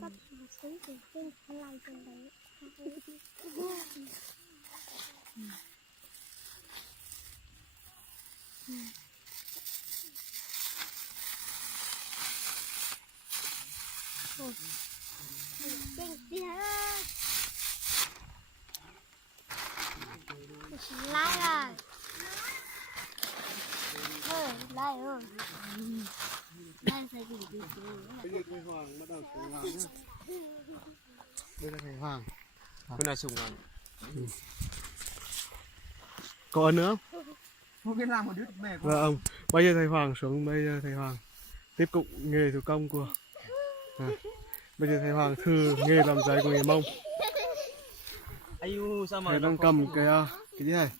có xíu thì cái lay trên đấy. Trên kia lay rồi. Lay rồi. Lay phải gì gì. Bây giờ thầy Hoàng bắt đầu xuống làm nhá. Đây là thầy Hoàng. Bên này sùng à? Có ấn nữa không? Không biết làm một đứa mẹ của. Vâng ông. Bây giờ thầy Hoàng xuống, bây giờ thầy Hoàng tiếp tục nghề thủ công của. Bây giờ thầy Hoàng thử nghề làm giấy của người Mông. Ayu sao mà Thầy đang cầm cái gì này?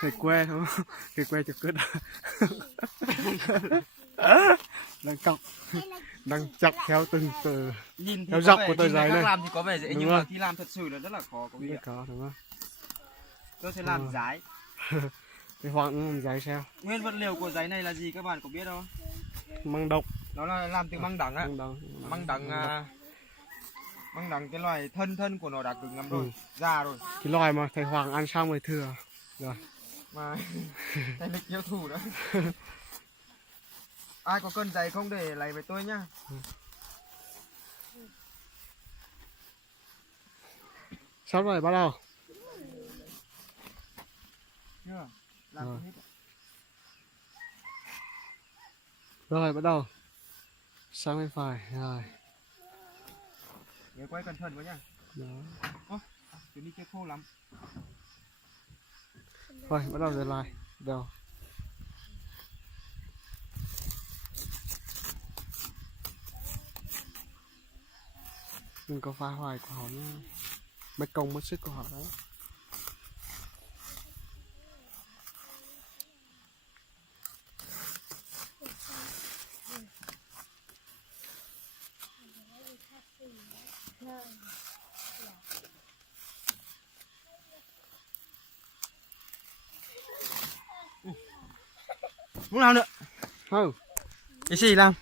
Thầy que không? Cái que chụp cứt. Đang cọc, đang chặt theo từng tờ. nhìn theo dọc của tờ giấy này. làm thì có vẻ dễ Đúng nhưng rồi. mà khi làm thật sự là rất là khó có biết. Có đúng không? Tôi sẽ làm giấy. Thầy Hoàng cũng làm giấy sao? Nguyên vật liệu của giấy này là gì các bạn có biết không? Măng độc. Nó là làm từ măng đắng á. Măng đắng cái loài thân của nó đã cứng lắm rồi, già rồi. Cái loài mà thầy Hoàng ăn xong rồi thừa rồi. Mà thầy lịch yêu thủ đó. Ai có cần giấy không để lấy với tôi nhá. Sắp rồi bắt đầu. Chưa? Làm hết. Rồi bắt đầu. Sang bên phải rồi. Nhớ quay cẩn thận với nhá. Đó. Cái đi kia khô lắm. Rồi bắt đầu rồi lại. Đầu. Đừng có phá hoại của họ nhá. Mất công mất sức của họ đấy. Lúc nào nữa? Không. Cái gì làm?